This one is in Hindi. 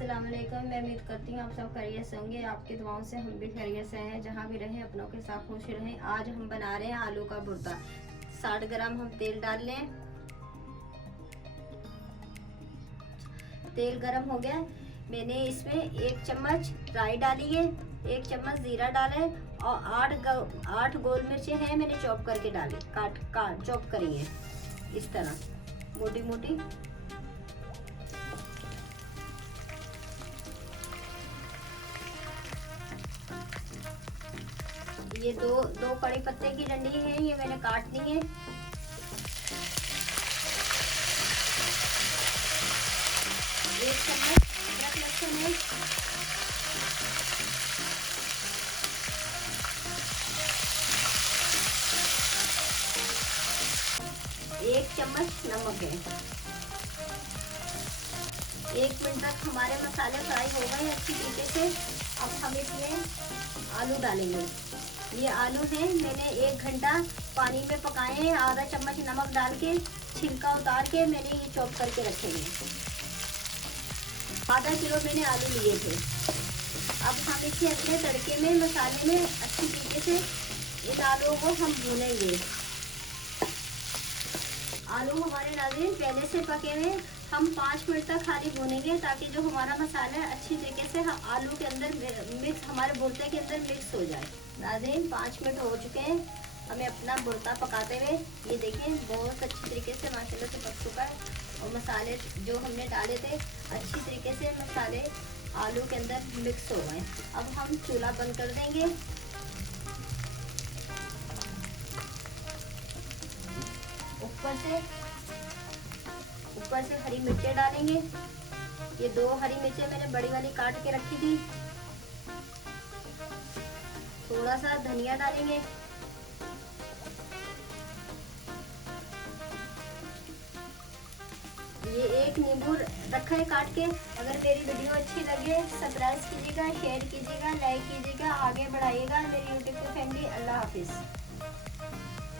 अस्सलाम वालेकुम। मैं उम्मीद करती हूँ आप सब खैरियत से होंगे। आपकी दुआओं से हम भी खैरियत से हैं। जहाँ भी रहें अपनों के साथ खुश रहें। आज हम बना रहे हैं आलू का भुर्ता। 60 ग्राम हम तेल डाल लें। तेल गरम हो गया। मैंने इसमें 1 चम्मच राई डाली है, 1 चम्मच जीरा डाला है और 8 गोल मिर्चें हैं मैंने चॉप करके डाली, काट चॉप करी है इस तरह मोटी मोटी। ये दो कड़ी पत्ते की डंडी है, ये मैंने काट दी है। एक चम्मच अदरक लहसुन है। एक चम्मच नमक है। 1 मिनट तक हमारे मसाले फ्राई हो गए अच्छी तरीके से। अब हम इसमें आलू डालेंगे। ये आलू हैं मैंने 1 घंटा पानी में पकाए हैं। आधा चम्मच नमक डाल के छिलका उतार के मैंने ये चॉप करके रखे हैं। आधा किलो मैंने आलू लिए थे। अब हम इसे अपने तड़के में मसाले में अच्छी तरीके से इन आलूओं को हम भूनेंगे। आलू हमारे नाज़रीन पहले से पके हुए, हम 5 मिनट तक खाली भूनेंगे ताकि जो हमारा मसाला है अच्छी तरीके से आलू के अंदर मिक्स, हमारे भुर्ते के अंदर मिक्स हो जाए। नाज़रीन 5 मिनट हो चुके हैं हमें अपना भुर्ता पकाते हुए। ये देखिए बहुत अच्छी तरीके से माशाल्लाह से पक चुका है और मसाले जो हमने डाले थे अच्छी तरीके से मसाले आलू के अंदर मिक्स हो गए। अब हम चूल्हा बंद कर देंगे। ऊपर से हरी मिर्चें डालेंगे। ये 2 हरी मिर्चें मैंने बड़ी वाली काट के रखी थी। थोड़ा सा धनिया डालेंगे। ये 1 नींबू रखा है काट के। अगर मेरी वीडियो अच्छी लगे सब्सक्राइब कीजिएगा, शेयर कीजिएगा, लाइक कीजिएगा, आगे बढ़ाइएगा मेरी यूट्यूब की फैमिली। अल्लाह हाफिज।